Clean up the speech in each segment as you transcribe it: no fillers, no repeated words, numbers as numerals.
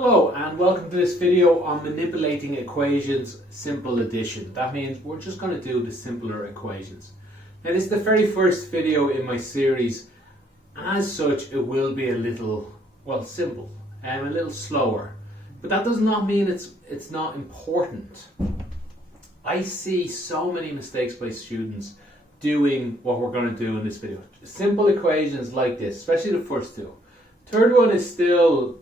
Hello and welcome to this video on manipulating equations, simple addition. That means we're just going to do the simpler equations. Now this is the very first video in my series. As such, it will be a little, simple and a little slower. But that does not mean it's not important. I see so many mistakes by students doing what we're going to do in this video. Simple equations like this, especially the first two. Third one is still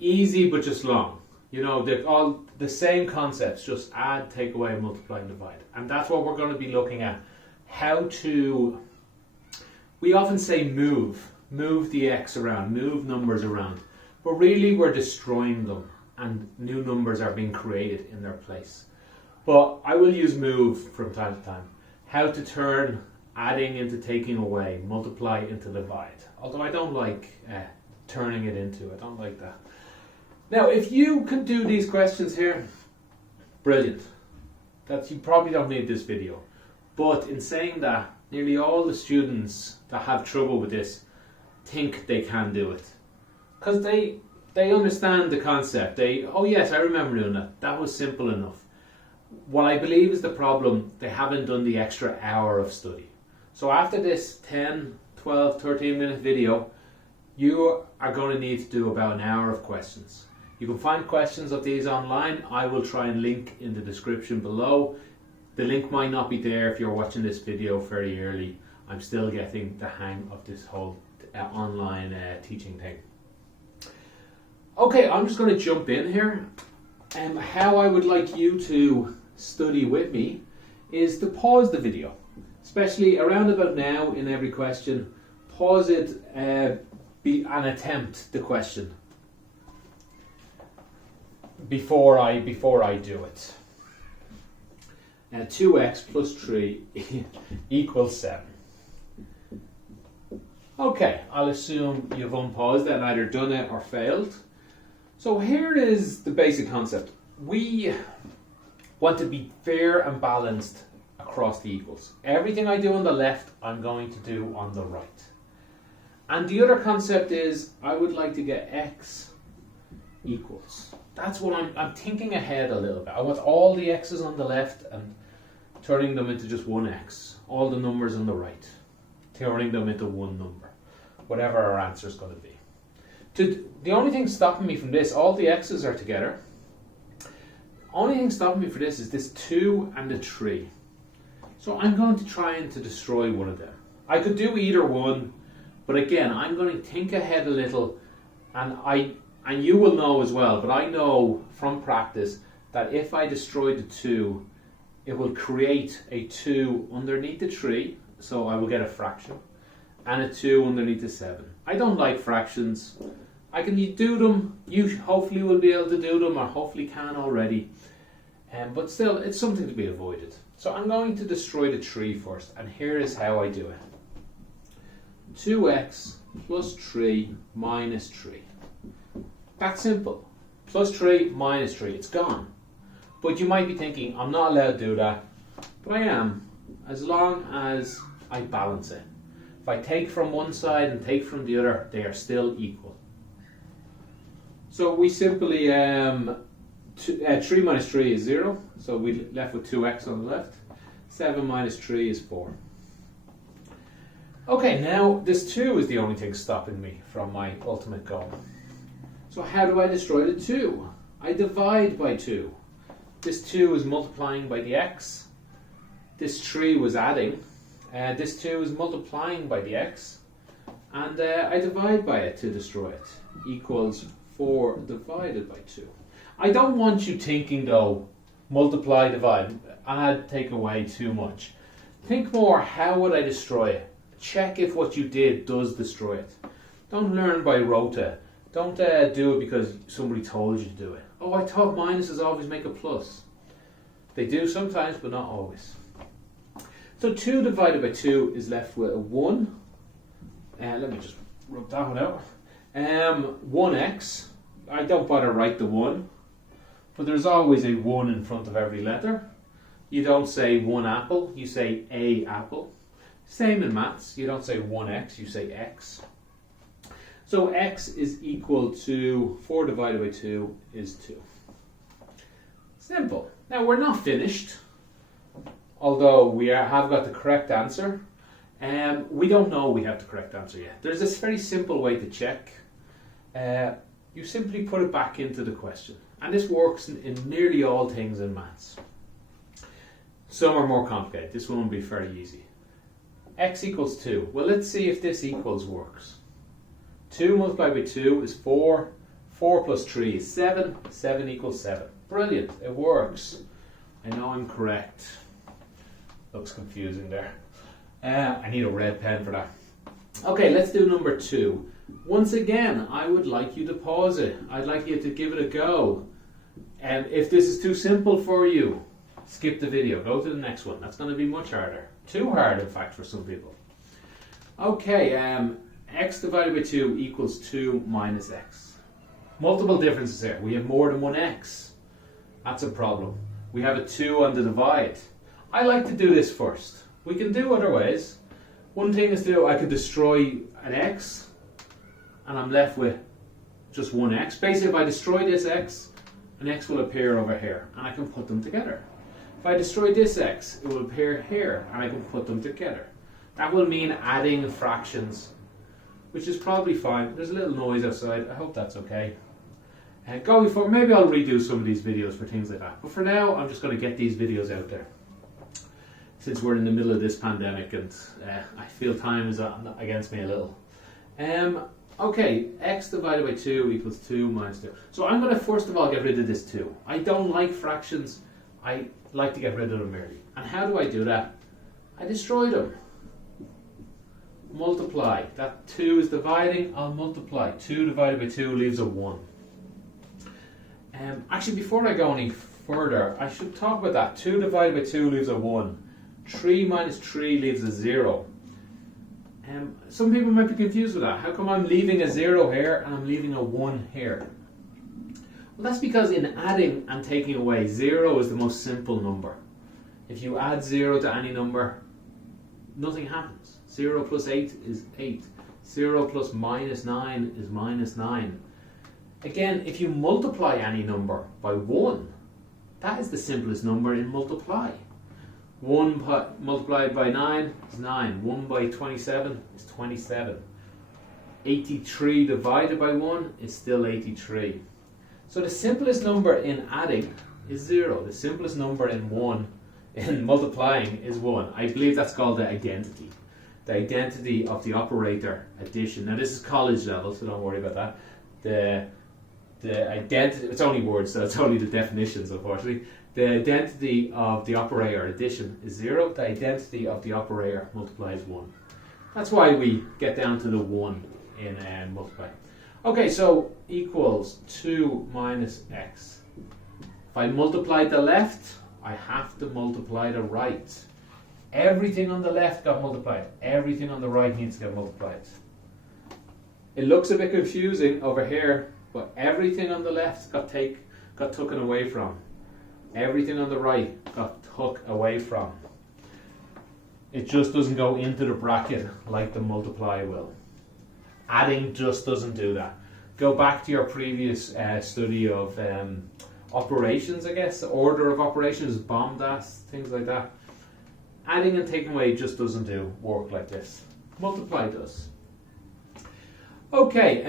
easy but just long. You know, they're all the same concepts, just add, take away, multiply and divide. And that's what we're going to be looking at. How to, we often say move the x around, move numbers around. But really we're destroying them and new numbers are being created in their place. But I will use move from time to time. How to turn adding into taking away, multiply into divide. Although I don't like turning it into, I don't like that. Now, if you can do these questions here, brilliant. You probably don't need this video. But in saying that, nearly all the students that have trouble with this think they can do it. Because they understand the concept. Oh yes, I remember doing that. That was simple enough. What I believe is the problem, they haven't done the extra hour of study. So after this 10, 12, 13 minute video, you are going to need to do about an hour of questions. You can find questions of these online. I will try and link in the description below. The link might not be there if you're watching this video very early. I'm still getting the hang of this whole online teaching thing. Okay, I'm just going to jump in here. How I would like you to study with me is to pause the video, especially around about now in every question. Pause it and attempt the question before I do it. 2x plus 3 equals 7. Okay, I'll assume you've unpaused it and either done it or failed. So here is the basic concept. We want to be fair and balanced across the equals. Everything I do on the left, I'm going to do on the right. And the other concept is I would like to get x equals. That's what I'm thinking ahead a little bit. I want all the x's on the left and turning them into just one x. All the numbers on the right, turning them into one number. Whatever our answer is going to be. The only thing stopping me from this, all the x's are together. Only thing stopping me for this is this 2 and the 3. So I'm going to try and to destroy one of them. I could do either one, but again, I'm going to think ahead a little, and you will know as well, but I know from practice that if I destroy the 2, it will create a 2 underneath the 3, so I will get a fraction, and a 2 underneath the 7. I don't like fractions. I can do them, you hopefully will be able to do them, or hopefully can already, but still, it's something to be avoided. So I'm going to destroy the 3 first, and here is how I do it. 2x plus 3 minus 3. That's simple. Plus 3 minus 3, it's gone. But you might be thinking, I'm not allowed to do that. But I am, as long as I balance it. If I take from one side and take from the other, they are still equal. So we simply, 3 minus 3 is 0. So we're left with 2x on the left. 7 minus 3 is 4. Okay, now this 2 is the only thing stopping me from my ultimate goal. So how do I destroy the 2? I divide by 2. This 2 is multiplying by the x. This 3 was adding. This 2 is multiplying by the x. And I divide by it to destroy it. Equals 4 divided by 2. I don't want you thinking though, multiply, divide, add, take away too much. Think more, how would I destroy it? Check if what you did does destroy it. Don't learn by rota. Don't do it because somebody told you to do it. Oh, I thought minuses always make a plus. They do sometimes, but not always. So 2 divided by 2 is left with a 1. Let me just rub that one out. 1x. I don't bother write the 1. But there's always a 1 in front of every letter. You don't say 1 apple, you say a apple. Same in maths. You don't say 1x, you say x. So So x is equal to 4 divided by 2 is 2. Simple. Now we're not finished, although we have got the correct answer. We don't know we have the correct answer yet. There's this very simple way to check. You simply put it back into the question. And this works in nearly all things in maths. Some are more complicated. This one will be fairly easy. X equals 2. Well, let's see if this equals works. 2 multiplied by 2 is 4. 4 plus 3 is 7. 7 equals 7. Brilliant. It works. I know I'm correct. Looks confusing there. I need a red pen for that. Okay, let's do number 2. Once again, I would like you to pause it. I'd like you to give it a go. And if this is too simple for you, skip the video. Go to the next one. That's going to be much harder. Too hard, in fact, for some people. Okay, x divided by 2 equals 2 minus x. Multiple differences here. We have more than one x. That's a problem. We have a 2 on the divide. I like to do this first. We can do other ways. One thing is I could destroy an x, and I'm left with just one x. Basically, if I destroy this x, an x will appear over here, and I can put them together. If I destroy this x, it will appear here, and I can put them together. That will mean adding fractions, which is probably fine. There's a little noise outside. I hope that's okay. Going forward, maybe I'll redo some of these videos for things like that. But for now, I'm just going to get these videos out there, since we're in the middle of this pandemic, and I feel time is against me a little. Okay, x divided by 2 equals 2 minus 2. So I'm going to first of all get rid of this 2. I don't like fractions. I like to get rid of them merely. And how do I do that? I destroy them. Multiply. That 2 is dividing, I'll multiply. 2 divided by 2 leaves a 1. Actually, before I go any further, I should talk about that. 2 divided by 2 leaves a 1. 3 minus 3 leaves a 0. Some people might be confused with that. How come I'm leaving a 0 here and I'm leaving a 1 here? Well, that's because in adding and taking away, 0 is the most simple number. If you add 0 to any number, nothing happens. 0 plus 8 is 8. 0 plus minus 9 is minus 9. Again, if you multiply any number by 1, that is the simplest number in multiply. 1 multiplied by 9 is 9. 1 by 27 is 27. 83 divided by 1 is still 83. So the simplest number in adding is 0. The simplest number in multiplying is 1. I believe that's called the identity. The identity of the operator addition. Now this is college level, so don't worry about that. The identity, it's only words, so it's only the definitions, unfortunately. The identity of the operator addition is 0. The identity of the operator multiply is 1. That's why we get down to the 1 in multiply. Okay, so equals 2 minus x. If I multiply the left, I have to multiply the right. Everything on the left got multiplied. Everything on the right needs to get multiplied. It looks a bit confusing over here, but everything on the left got taken away from. Everything on the right got took away from. It just doesn't go into the bracket like the multiply will. Adding just doesn't do that. Go back to your previous study of operations, I guess, order of operations, BOMDAS, things like that. Adding and taking away just doesn't work like this. Multiply does. Okay,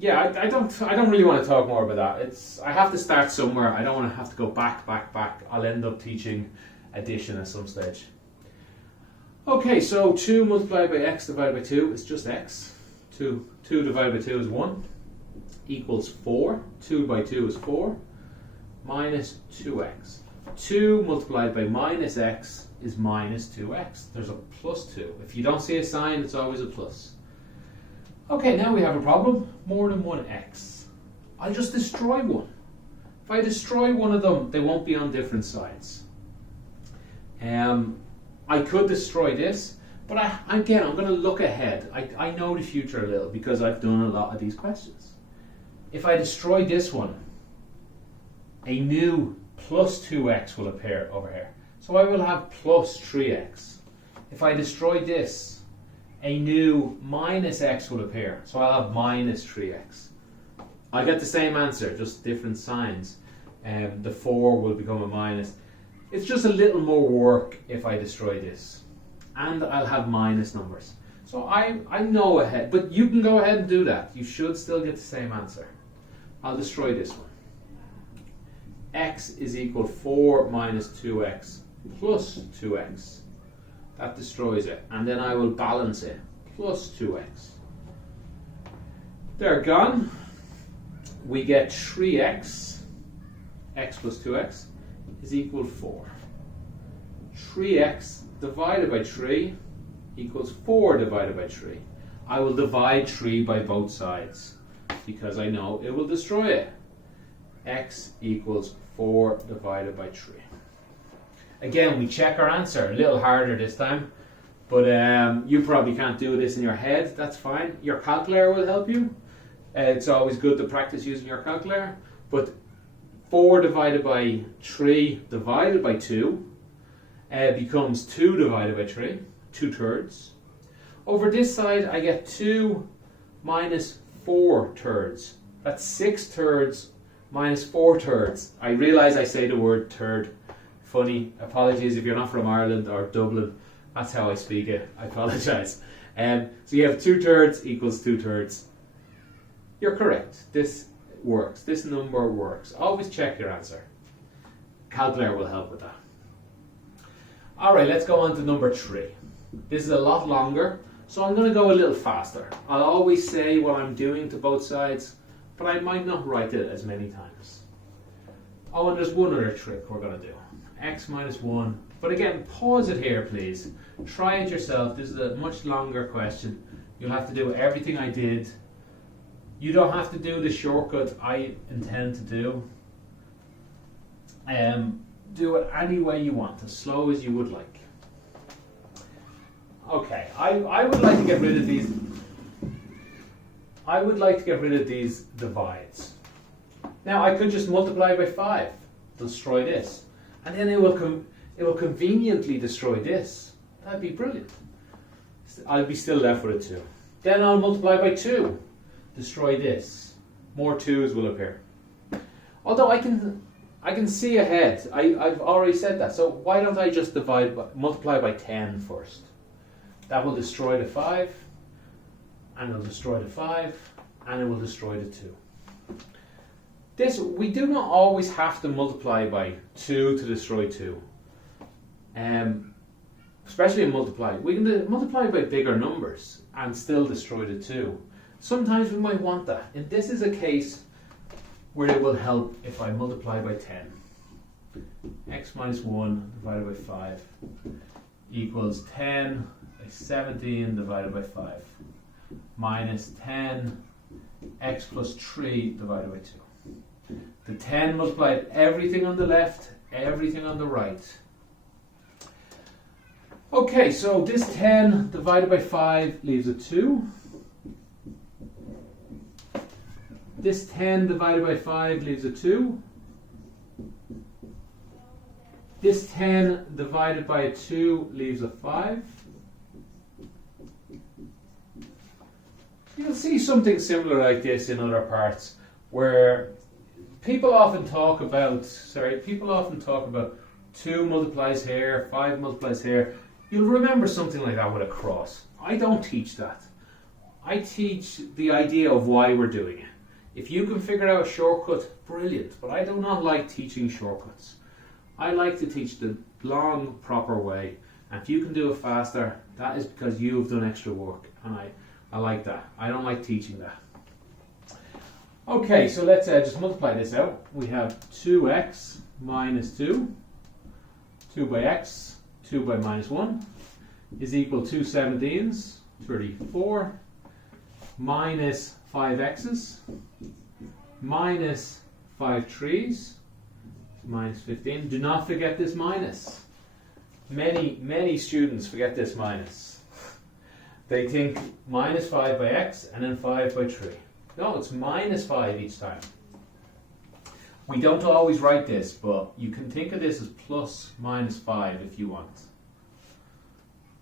yeah, I don't really want to talk more about that. I have to start somewhere. I don't want to have to go back. I'll end up teaching addition at some stage. Okay, so 2 multiplied by x divided by 2 is just x. 2 divided by 2 is 1. Equals 4. 2 by 2 is 4. Minus 2x. 2 multiplied by minus x is minus 2x. There's a plus 2. If you don't see a sign, it's always a plus. Okay, now we have a problem. More than one x. I'll just destroy one. If I destroy one of them, they won't be on different sides. I could destroy this, but again, I'm going to look ahead. I know the future a little because I've done a lot of these questions. If I destroy this one, a new plus 2x will appear over here. So I will have plus 3x. If I destroy this, a new minus x will appear. So I'll have minus 3x. I get the same answer, just different signs. The 4 will become a minus. It's just a little more work if I destroy this. And I'll have minus numbers. So I know ahead, but you can go ahead and do that. You should still get the same answer. I'll destroy this one. X is equal 4 minus 2x plus 2x. That destroys it. And then I will balance it. Plus 2x. They're gone. We get 3x, x plus 2x, is equal 4. 3x divided by 3 equals 4 divided by 3. I will divide 3 by both sides because I know it will destroy it. X equals 4 divided by 3. Again, we check our answer. A little harder this time, but you probably can't do this in your head. That's fine. Your calculator will help you. It's always good to practice using your calculator. But 4 divided by 3 divided by 2 becomes 2 divided by 3, 2/3. Over this side, I get 2 minus 4/3. That's 6/3 minus 4/3. I realize I say the word third. Funny. Apologies if you're not from Ireland or Dublin. That's how I speak it. I apologize. So you have 2/3 equals 2/3. You're correct. This works. This number works. Always check your answer. Calculator will help with that. Alright, let's go on to number 3. This is a lot longer, so I'm going to go a little faster. I'll always say what I'm doing to both sides, but I might not write it as many times. Oh, and there's one other trick we're going to do. X minus 1. But again, pause it here, please. Try it yourself. This is a much longer question. You'll have to do everything I did. You don't have to do the shortcut I intend to do. Do it any way you want, as slow as you would like. Okay, I would like to get rid of these. I would like to get rid of these divides. Now I could just multiply by 5, destroy this, and then it will conveniently destroy this. That'd be brilliant. I'll be still left with a 2. Then I'll multiply by 2. Destroy this. More 2's will appear. Although I can see ahead. I've already said that. So why don't I just multiply by 10 first? That will destroy the 5, and it will destroy the 5, and it will destroy the 2. We do not always have to multiply by 2 to destroy 2. Especially in multiply. We can multiply by bigger numbers and still destroy the 2. Sometimes we might want that. And this is a case where it will help if I multiply by 10. X minus 1 divided by 5 equals 10 by 17 divided by 5 minus 10 x plus 3 divided by 2. The 10 multiplied everything on the left, everything on the right. Okay, so this 10 divided by 5 leaves a 2. This 10 divided by 5 leaves a 2. This 10 divided by a 2 leaves a 5. You'll see something similar like this in other parts where people often talk about 2 multiplies here, 5 multiplies here. You'll remember something like that with a cross. I don't teach that. I teach the idea of why we're doing it. If you can figure out a shortcut, brilliant. But I do not like teaching shortcuts. I like to teach the long, proper way. And if you can do it faster, that is because you've done extra work. And I like that. I don't like teaching that. Okay, so let's just multiply this out. We have 2x minus 2, 2 by x, 2 by minus 1, is equal to 2 17s, 34, minus 5 x's, minus 5 3's, minus 15. Do not forget this minus. Many students forget this minus. They think minus 5 by x and then 5 by 3. No, it's minus 5 each time. We don't always write this, but you can think of this as plus minus 5 if you want.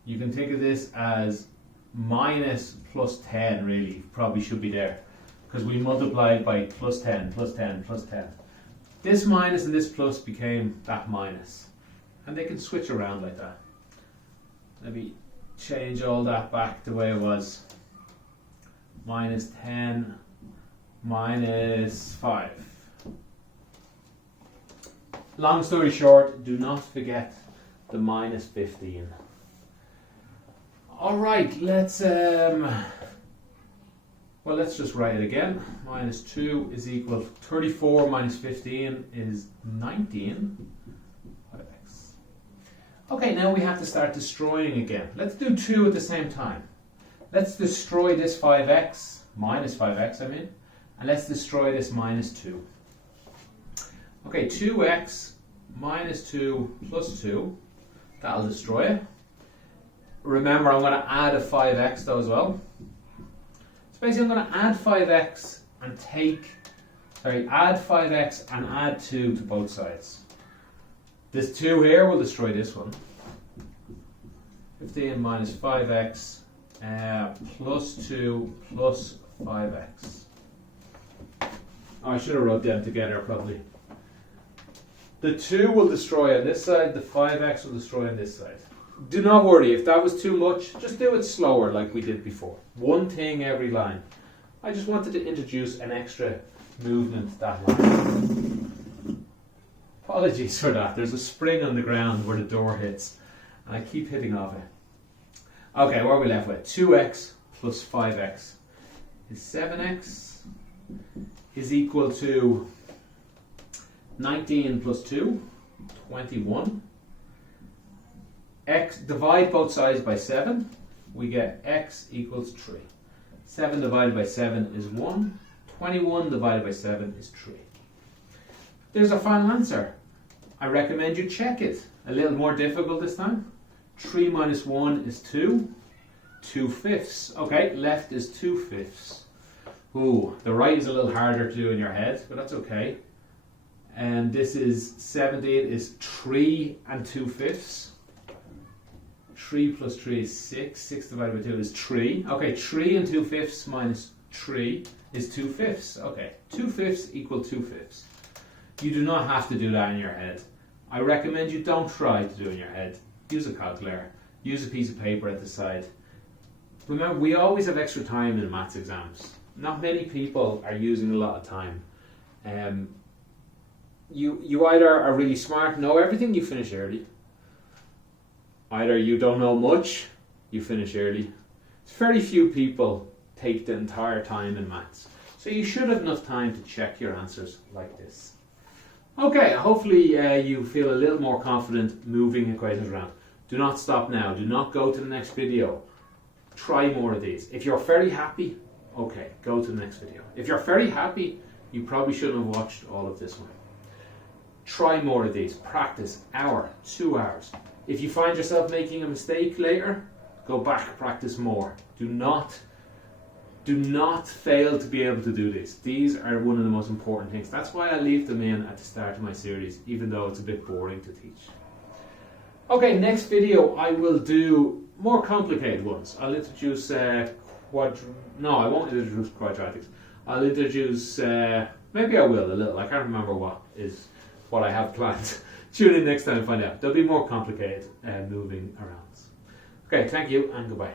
You can think of this as minus plus 10 really probably should be there, because we multiplied by plus 10, plus 10, plus 10. This minus and this plus became that minus. And they can switch around like that. Let me change all that back the way it was. Minus 10, minus 5. Long story short, do not forget the minus 15. Alright, let's just write it again. Minus 2 is equal to 34 minus 15 is 19. 5x. Okay, now we have to start destroying again. Let's do 2 at the same time. Let's destroy this 5x, minus 5x I mean, and let's destroy this minus 2. Okay, 2x minus 2 plus 2, that'll destroy it. Remember, I'm going to add a 5x though as well. So basically I'm going to add 5x and add 5x and add 2 to both sides. This 2 here will destroy this one. 15 minus 5x plus 2 plus 5x. Oh, I should have wrote them together probably. The 2 will destroy on this side, the 5x will destroy on this side. Do not worry, if that was too much, just do it slower like we did before. One thing every line. I just wanted to introduce an extra movement that line. Apologies for that, there's a spring on the ground where the door hits, and I keep hitting off it. Okay, what are we left with? 2x plus 5x is 7x is equal to 19 plus 2, 21. X, divide both sides by 7, we get x equals 3. 7 divided by 7 is 1. 21 divided by 7 is 3. There's a final answer. I recommend you check it. A little more difficult this time. 3 minus 1 is 2. 2/5. Okay, left is 2/5. Ooh, the right is a little harder to do in your head, but that's okay. And this is 17 is 3 and 2/5. 3 plus 3 is 6. 6 divided by 2 is 3. Okay, 3 and 2/5 minus 3 is 2/5. Okay, 2/5 equal 2/5. You do not have to do that in your head. I recommend you don't try to do it in your head. Use a calculator. Use a piece of paper at the side. Remember, we always have extra time in maths exams. Not many people are using a lot of time. You either are really smart, know everything, you finish early. Either you don't know much, you finish early. Very few people take the entire time in maths. So you should have enough time to check your answers like this. Okay, hopefully you feel a little more confident moving equations around. Do not stop now. Do not go to the next video. Try more of these. If you're very happy, okay, go to the next video. If you're very happy, you probably shouldn't have watched all of this one. Try more of these. Practice, hour, 2 hours. If you find yourself making a mistake later, go back, practice more. Do not fail to be able to do this. These are one of the most important things. That's why I leave them in at the start of my series, even though it's a bit boring to teach. Okay, next video I will do more complicated ones. I'll introduce I won't introduce quadratics. I'll introduce, maybe I will a little. I can't remember what I have planned. Tune in next time to find out. There'll be more complicated moving around. Okay, thank you and goodbye.